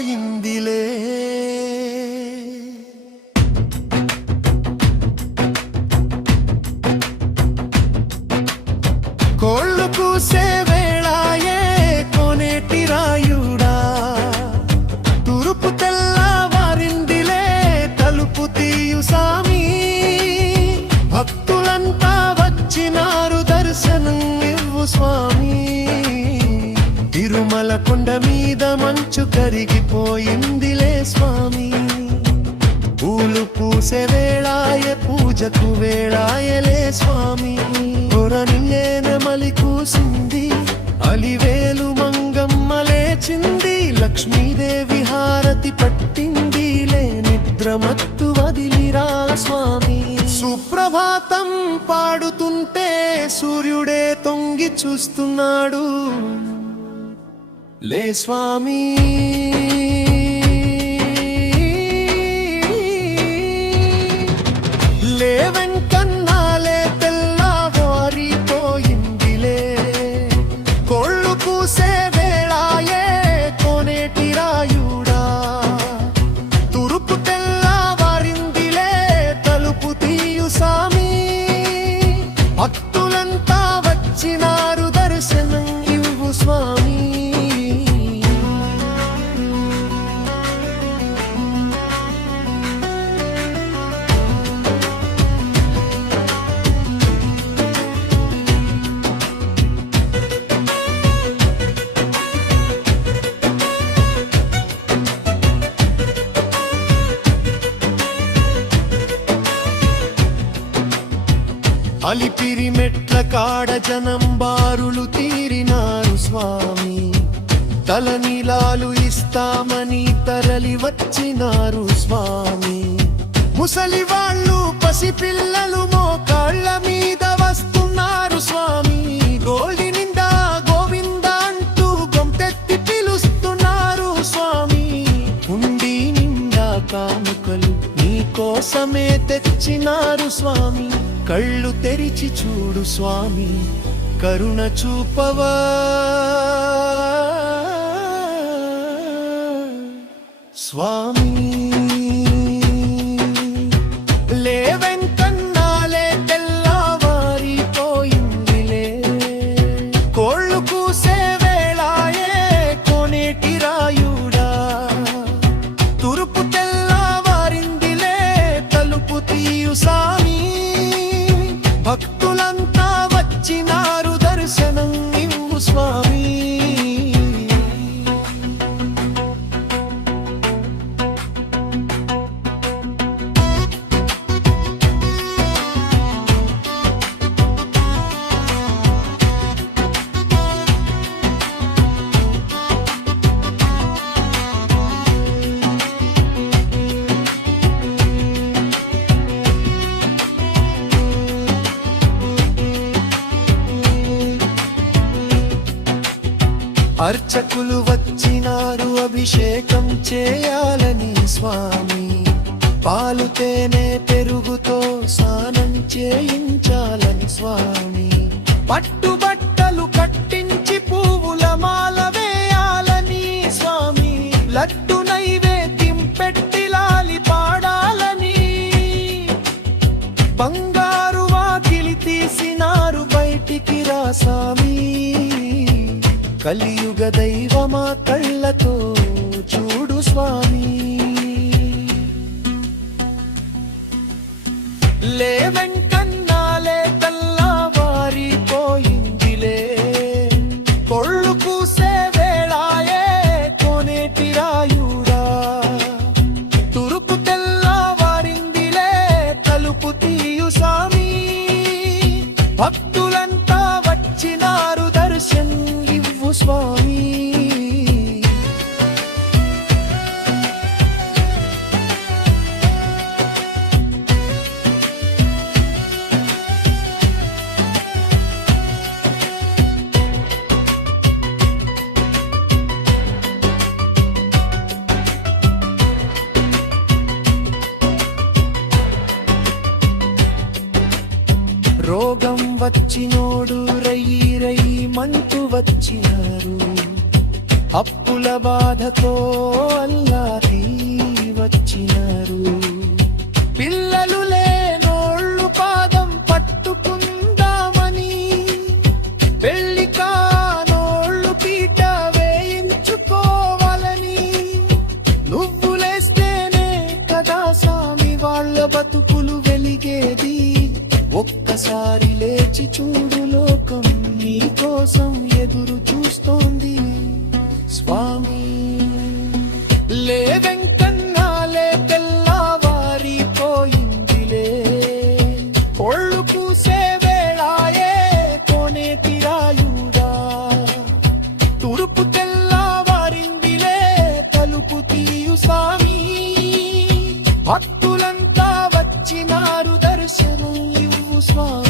వారిపోయిందిలే. కోళ్ళు కూసే వేళాయే కోనేటి రాయుడా, తూర్పు తెల్లవారిందిలే తలుపు తీయు సామి. భక్తులంతా వచ్చినారు దర్శనం ఇవ్వు స్వామి. తిరుమల కొండ మీద మంచు కరిగిపోయిందిలే స్వామి. పూలు పూసే వేళాయ పూజకు వేళాయలే స్వామి. నిన్నేనమలి కూసింది, అలివేలు మంగమ్మ లేచింది. లక్ష్మీదేవి హారతి పట్టింది, లే నిద్రమత్తు వదిలిరా స్వామి. సుప్రభాతం పాడుతుంటే సూర్యుడే తొంగి చూస్తున్నాడు, లే స్వామి. లే వెంకన్నాలే తెల్లవారిపోయిందిలే. కోళ్ళు కూసే వేళాయే కోనేటి రాయుడా, తూర్పు తెల్లవారిందిలే తలుపు తీయు సామి. భక్తులంతా వచ్చినారు దర్శనం ఇవ్వు స్వామి. అలిపిరి మెట్ల కాడ జనం బారులు తీరినారు స్వామి. తలనీలాలు ఇస్తామని తరలి వచ్చినారు స్వామి. ముసలి వాళ్ళు పసిపిల్లలు మోకాళ్ళ మీద వస్తున్నారు స్వామి. గోల్డి నిండా గోవింద అంటూ గొంతెత్తి పిలుస్తున్నారు స్వామి. ఉండి నిండా కానుకలు నీ కోసమే తెచ్చినారు స్వామి. కళ్ళు తెరిచి చూడు స్వామి, కరుణ చూపవా స్వామి. లే వెంకన్నాలే తెల్లవారిపోయిందిలే. కోళ్ళు కూసే వేళాయే కోనేటి రాయుడా, తూర్పు తెల్లవారిందిలే తలుపు తీయు సామి. భక్తులంతా వచ్చినారు దర్శనం ఇవ్వు స్వామి. అర్చకులు వచ్చినారు అభిషేకం చేయాలని స్వామి. పాలు తేనె పెరుగుతో స్నానం చేయించాలని స్వామి. పట్టుబట్టలు కట్టించి పువ్వుల మాల వేయాలని స్వామి. లడ్డు నైవేద్యం పెట్టి లాలి పాడాలని. బంగారు వాకిలి తీసినారు బయటికి రా స్వామి. కలియుగ దైవమా కళ్ళతో చూడు స్వామి. లే వెంకన్నాలే తెల్లవారిపోయిందిలే. కోళ్ళు కూసే వేళాయే కోనేటి రాయుడా, తూర్పు తెల్లవారిందిలే తలుపు తీయు సామి. భక్తులంతా వచ్చినారు దర్శనం ఇవ్వు స్వామి. రోగం వచ్చినోడు రయ్యి రయ్యి మంటూ వచ్చినారు. అప్పుల బాధతో అల్లాడి వచ్చినారు. పిల్లలు లేనోళ్ళు పాదం పట్టుకుందామని, పెళ్లి కానోళ్ళు పీట వేయించుకోవాలని, నువ్వు లేస్తేనే కదా సామి వాళ్ళ బతుకులు వెలిగేది. ఒక్కసారి లేచి చూడు, లోకం నీ కోసం ఎదురు చూస్తోంది స్వామి. లే వెంకన్నా లే, తెల్లవారిపోయిందిలే, కొళ్ళు పూసే వేళాయే కోనేటి రాయుడా. తూర్పు తెల్లవారిందిలే, తలుపు తీయు స్వామి. భక్తులంతా వచ్చినారు, దర్శనం ఇవ్వు స్వామి.